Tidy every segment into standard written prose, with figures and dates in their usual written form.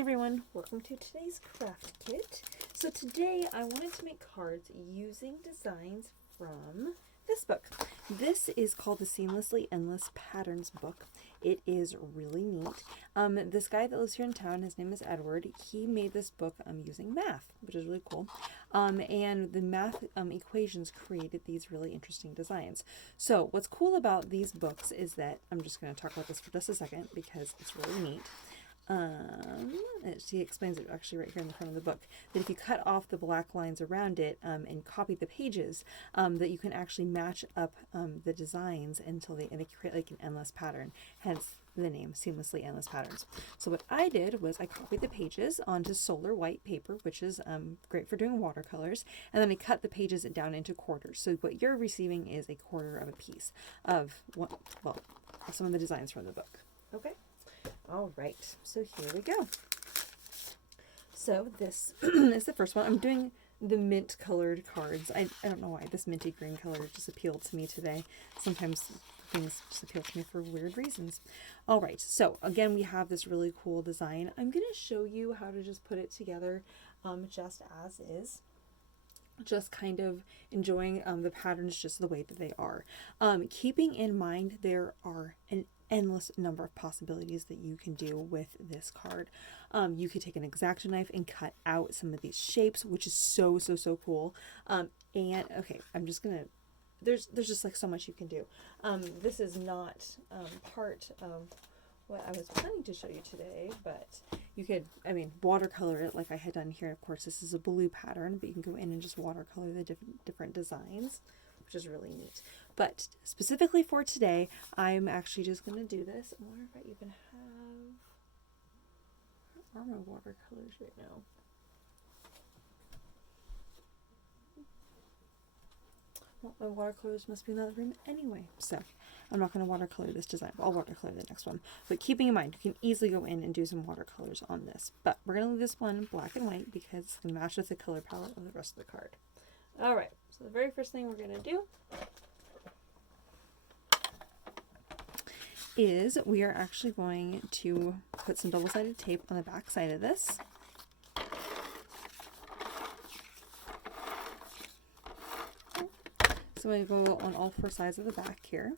everyone, welcome to today's craft kit. So today I wanted to make cards using designs from this book. This is called the Seamlessly Endless Patterns book. It is really neat. This guy that lives here in town, his name is Edward, he made this book using math, which is really cool. And the math equations created these really interesting designs. So what's cool about these books is that, I'm just going to talk about this for just a second because it's really neat. She explains it actually right here in the front of the book, that if you cut off the black lines around it and copy the pages, that you can actually match up the designs until they create like an endless pattern, hence the name Seamlessly Endless Patterns. So what I did was I copied the pages onto solar white paper, which is great for doing watercolors, and then I cut the pages down into quarters. So what you're receiving is a quarter of a piece of some of the designs from the book. Okay. All right, so here we go. So this is the first one. I'm doing the mint colored cards. I don't know why this minty green color just appealed to me today. Sometimes things just appeal to me for weird reasons. All right, so again, we have this really cool design. I'm going to show you how to just put it together just as is. Just kind of enjoying the patterns just the way that they are. Keeping in mind there are an endless number of possibilities that you can do with this card. You could take an X-Acto knife and cut out some of these shapes, which is so cool. And okay, I'm just gonna, there's just like so much you can do. This is not part of what I was planning to show you today, but you could, watercolor it like I had done here. Of course, this is a blue pattern, but you can go in and just watercolor the different desigents, which is really neat. But specifically for today, I'm actually just going to do this. I wonder if I even have, where are my watercolors right now? Well, my watercolors must be in the other room anyway, so I'm not going to watercolor this design. I'll watercolor the next one. But keeping in mind, you can easily go in and do some watercolors on this. But we're going to leave this one black and white because it's going to match with the color palette of the rest of the card. All right, so the very first thing we're going to do is we are actually going to put some double-sided tape on the back side of this. So I'm going to go on all four sides of the back here.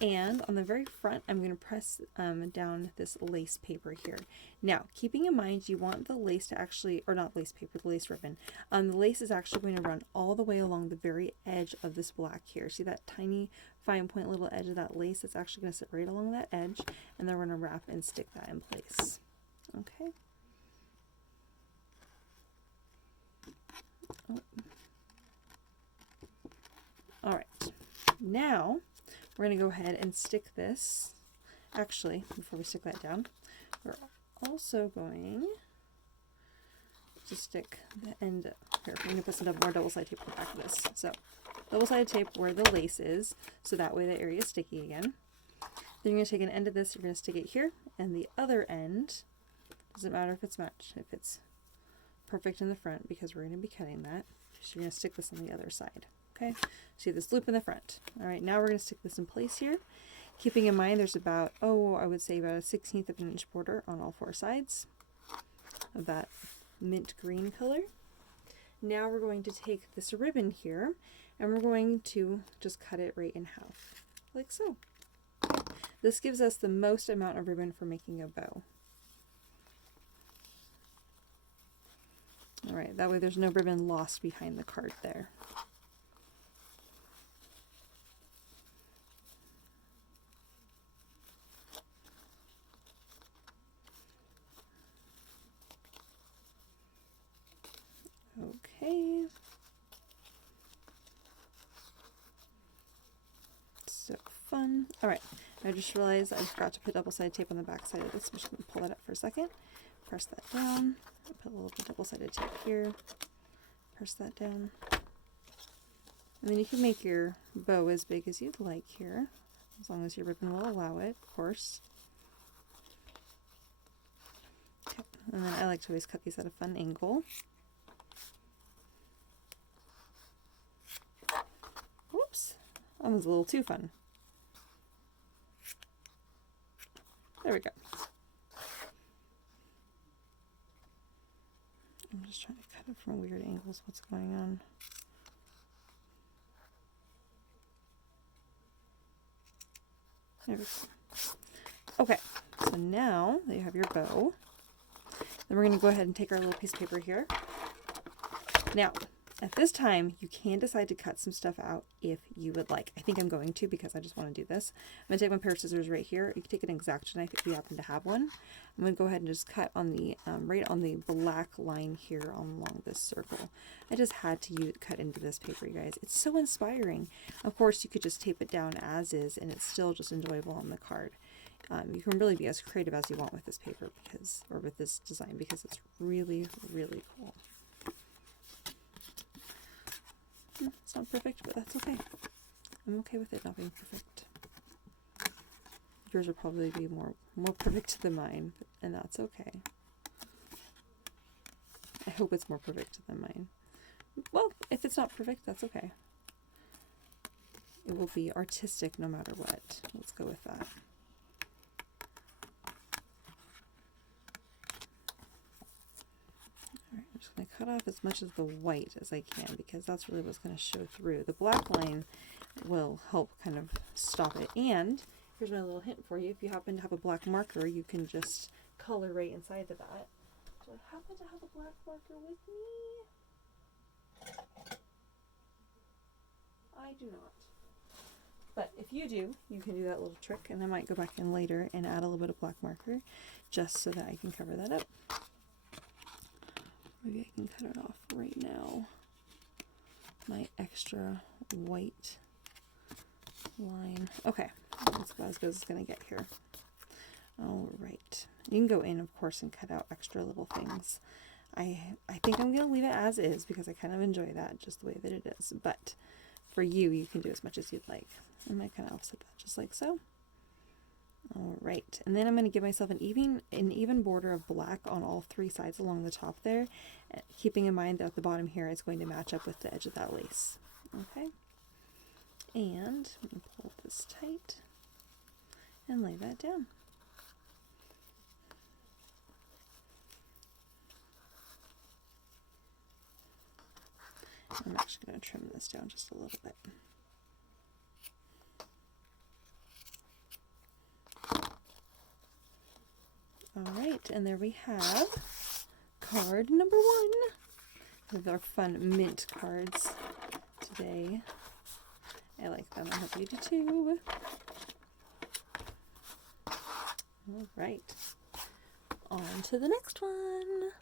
And on the very front, I'm going to press down this lace paper here. Now, keeping in mind, you want the lace to actually, or not lace paper, the lace ribbon. The lace is actually going to run all the way along the very edge of this black here. See that tiny fine point little edge of that lace? It's actually going to sit right along that edge, and then we're going to wrap and stick that in place. Okay. Oh. All right. Now, we're going to go ahead and stick this. Actually, before we stick that down, we're also going to stick the end. Here, we're going to put some more double-sided tape on the back of this. So, double-sided tape where the lace is, so that way the area is sticky again. Then you're going to take an end of this, you're going to stick it here, and the other end, doesn't matter if it's matched, if it's perfect in the front, because we're going to be cutting that. So you're going to stick this on the other side. Okay, see this loop in the front. All right, now we're going to stick this in place here. Keeping in mind there's about, I would say about a 1/16 of an inch border on all four sides of that mint green color. Now we're going to take this ribbon here and we're going to just cut it right in half, like so. This gives us the most amount of ribbon for making a bow. All right, that way there's no ribbon lost behind the card there. Okay. So fun. All right. I just realized I forgot to put double-sided tape on the back side of this. I'm just going to pull that up for a second. Press that down. Put a little bit of double-sided tape here. Press that down. And then you can make your bow as big as you'd like here, as long as your ribbon will allow it, of course. Okay. And then I like to always cut these at a fun angle. Whoops, that was a little too fun. There we go. just trying to cut it from weird angles. What's going on? There we go. Okay, so now that you have your bow, then we're going to go ahead and take our little piece of paper here. Now, at this time, you can decide to cut some stuff out if you would like. I think I'm going to because I just want to do this. I'm going to take my pair of scissors right here. You can take an X-Acto knife if you happen to have one. I'm going to go ahead and just cut on the right on the black line here along this circle. I just had to cut into this paper, you guys. It's so inspiring. Of course, you could just tape it down as is, and it's still just enjoyable on the card. You can really be as creative as you want with this paper or with this design because it's really, really cool. It's not perfect, but that's okay. I'm okay with it not being perfect. Yours will probably be more perfect than mine, and that's okay. I hope it's more perfect than mine. Well, if it's not perfect, that's okay. It will be artistic no matter what. Let's go with that. Alright, I'm just going to cut off as much of the white as I can because that's really what's going to show through. The black line will help kind of stop it. And here's my little hint for you. If you happen to have a black marker, you can just color right inside of that. Do I happen to have a black marker with me? I do not. But if you do, you can do that little trick, and I might go back in later and add a little bit of black marker just so that I can cover that up. Maybe I can cut it off right now. My extra white line. Okay, that's about as good as it's going to get here. All right. You can go in, of course, and cut out extra little things. I think I'm going to leave it as is because I kind of enjoy that just the way that it is. But for you, you can do as much as you'd like. I might kind of offset that just like so. All right. And then I'm going to give myself an even border of black on all three sides along the top there, keeping in mind that at the bottom here it's going to match up with the edge of that lace. Okay. And let me pull this tight and lay that down. I'm actually going to trim this down just a little bit. All right, and there we have card number 1 with our fun mint cards today. I like them. I hope you do too. All right, on to the next one.